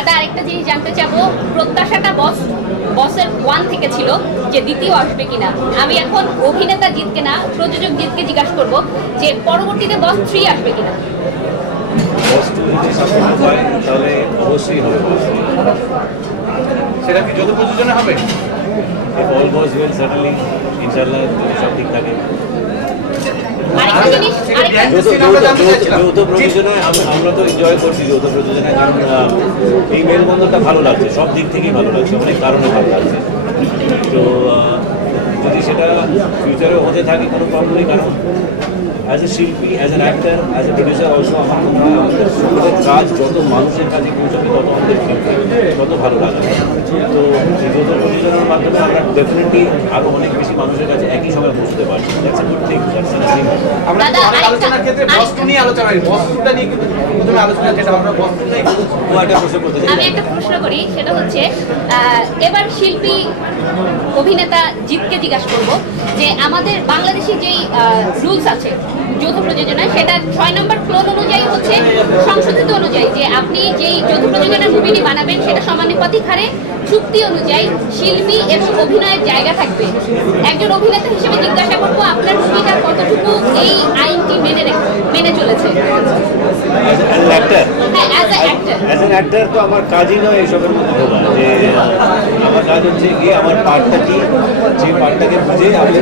দাদা আরেকটা জিনিস জানতে চাবো, প্রত্যাশাটা বস বসের ওয়ান থেকে ছিল যে দ্বিতীয় আসবে কিনা। আমি এখন অভিনেতা জিতকে না, প্রযোজক জিতকে জিজ্ঞাসা করব যে পরবর্তীতে বস থ্রি আসবে কিনা। সেটা কি যত প্রযোজনে হবে? ইনশাল্লাহ সব ঠিক থাকে আরেকটা জিনিস সেটা আরেকটা behind the যৌথ প্রযোজনায় আমরা তো এনজয় করছি যৌথ প্রযোজনায় কারণ এই মেলবন্ধনটা ভালো লাগছে সব দিক থেকেই ভালো লাগছে অনেক কারণে ভালো লাগছে। তো যদি সেটা ফিউচারে হতে থাকে কোনো প্রবলেম নেই কারণ অ্যাজ এ শিল্পী as an actor as a producer অবশ্য আমার মনে হয় আমাদের সকলের কাজ যত মানুষের কাছে পৌঁছাবে তত আমাদের তত ভালো লাগবে। তো মাধ্যমে আমরা ডেফিনেটলি আরও অনেক বেশি মানুষের কাছে একই সময় পৌঁছতে পারছি that's a good thing that's আমরা তো অনেক আলোচনার ক্ষেত্রে বস নিয়ে আলোচনা বস টুটা নিয়ে কিন্তু প্রথমে আলোচনা যেটা আমরা বস নিয়ে প্রশ্ন করতে চাই। আমি একটা প্রশ্ন করি সেটা হচ্ছে এবার শিল্পী অভিনেতা জিতকে জিজ্ঞাসা করব যে আমাদের বাংলাদেশি যেই রুলস আছে যৌথ প্রযোজনায় সেটা ছয় নম্বর ক্লোন অনুযায়ী হচ্ছে সংশোধিত অনুযায়ী যে আপনি যেই যৌথ প্রযোজনার মুভিটি বানাবেন সেটা সমানুপাতিক হারে চুক্তি অনুযায়ী শিল্পী এবং অভিনয়ের জায়গা থাকবে। একজন অভিনেতা হিসেবে জিজ্ঞাসা করব আপনার ভূমিকা কতটুকু এই আইনটি মেনে মেনে চলেছে? হ্যাঁ অ্যাজ অ্যাক্টর তো আমার কাজই নয় এসবের মধ্যে। যে কাজ হচ্ছে গিয়ে আমার পার্টটা কি? সেই পার্টটাকে বুঝে আমি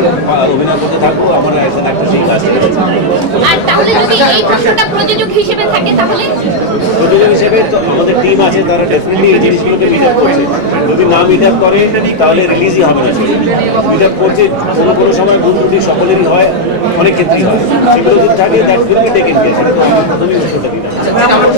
অভিনয় করতে থাকব আমার অ্যাজ অ্যান অ্যাক্টার সেই কাজ আর তাহলে যদি এই প্রশ্নটা প্রযোজক হিসেবে থাকে তাহলে? প্রযোজক হিসেবে তো আমাদের টিম আছে তারা ডেফিনেটলি এই জিনিসগুলোকে মিট আপ করছে। যদি না মিট আপ করে তাহলে রিলিজই হবে না মিট আপ করছে কোনো কোনো সময় ভুল ত্রুটি সকলেরই হয় অনেক ক্ষেত্রেই হয়। সেগুলো যদি থাকে that will be taken care সেটা তো আমি প্রথমেই উত্তরটা দিলাম।